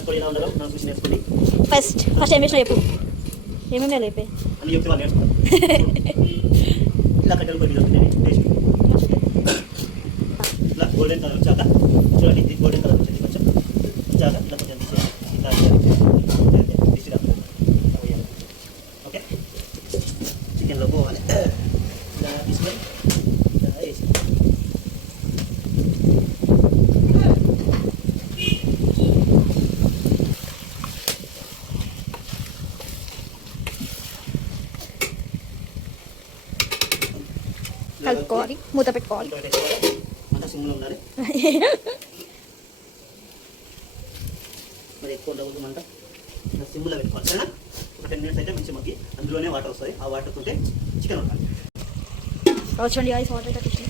నాటుకోడి ఎలా ఉండాలో నాకు చూసి నేర్చుకోండి. ఫస్ట్ ఏం చేసినా చెప్పు. ఏమేమి లేపే అని చెప్తే వాళ్ళు నేర్చుకోవాలి. ఇలా కట్టెలు పొయ్యి మీద టేస్ట్ ఇలా గోల్డెన్ కలర్ వచ్చాక చూడండి, ఇది గోల్డెన్ కలర్ వచ్చింది కొంచెం వచ్చాక ఇలా కొంచెం తీసేయాలి. ఇలా తీసిరా. ఓకే, చికెన్లో పోవాలి. ఇలా తీసుకొని ఇలా వేసి కలుపుకోవాలి, మూత పెట్టుకోవాలి. అంతా సిమ్లో ఉండాలి. మరి ఎక్కువ ఉండకూడదు మంట, సిమ్లో పెట్టుకోవాలి. సరేనా? ఒక 10 minutes అయితే మంచి మగ్గి అందులోనే వాటర్ వస్తుంది. ఆ వాటర్ తోటే చికెన్ ఉండాలి. వచ్చండి ఐస్ వాటర్ అయితే తీసి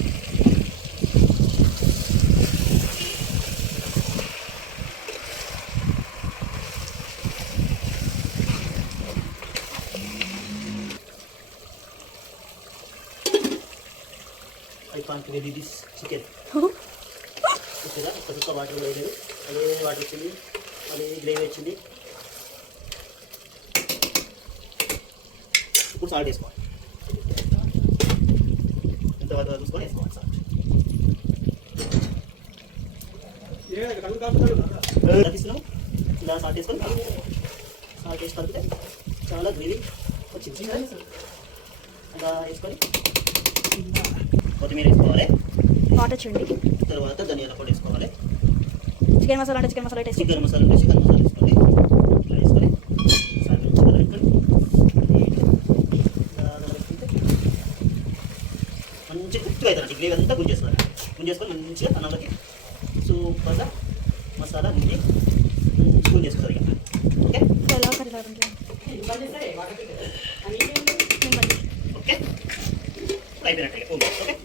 I can't ready this chicken. చూసారా, ఒక వాటర్ వేయలేదు, అదే వాటర్ వచ్చింది, అదే గ్రేవీ వచ్చింది. ఇప్పుడు సాల్ట్ వేసుకోవాలి. ఎంత వాటర్ చూసుకొని వేసుకోవాలి సాల్ట్. తీస్తున్నాం, ఇలా సాల్ట్ వేసుకొని సాల్ట్ వేసి కలిపితే చాలా గ్రేవీ వచ్చింది. అలా వేసుకొని కొత్తిమీర వేసుకోవాలి. వాటర్ చూడండి. తర్వాత ధనియాల పొడి వేసుకోవాలి. చికెన్ మసాలా అంటే chicken masala taste. Chicken masala అంటే చికెన్ మసాలా వేసుకోండి. ఇట్లా వేసుకొని సాయంత్రం చికెన్ పెట్టుకొని మంచిగా గుర్తుగా అవుతుంది. గ్రేవీ అంతా గుంజేసుకోవాలి. గుంజేసుకొని మంచిగా అన్నంలోకి సూపర్గా మసాలా గుంజి గుంజేసుకోవాలి. ఓకే, ఓకే, అయిపోయినట్టే. ఓకే.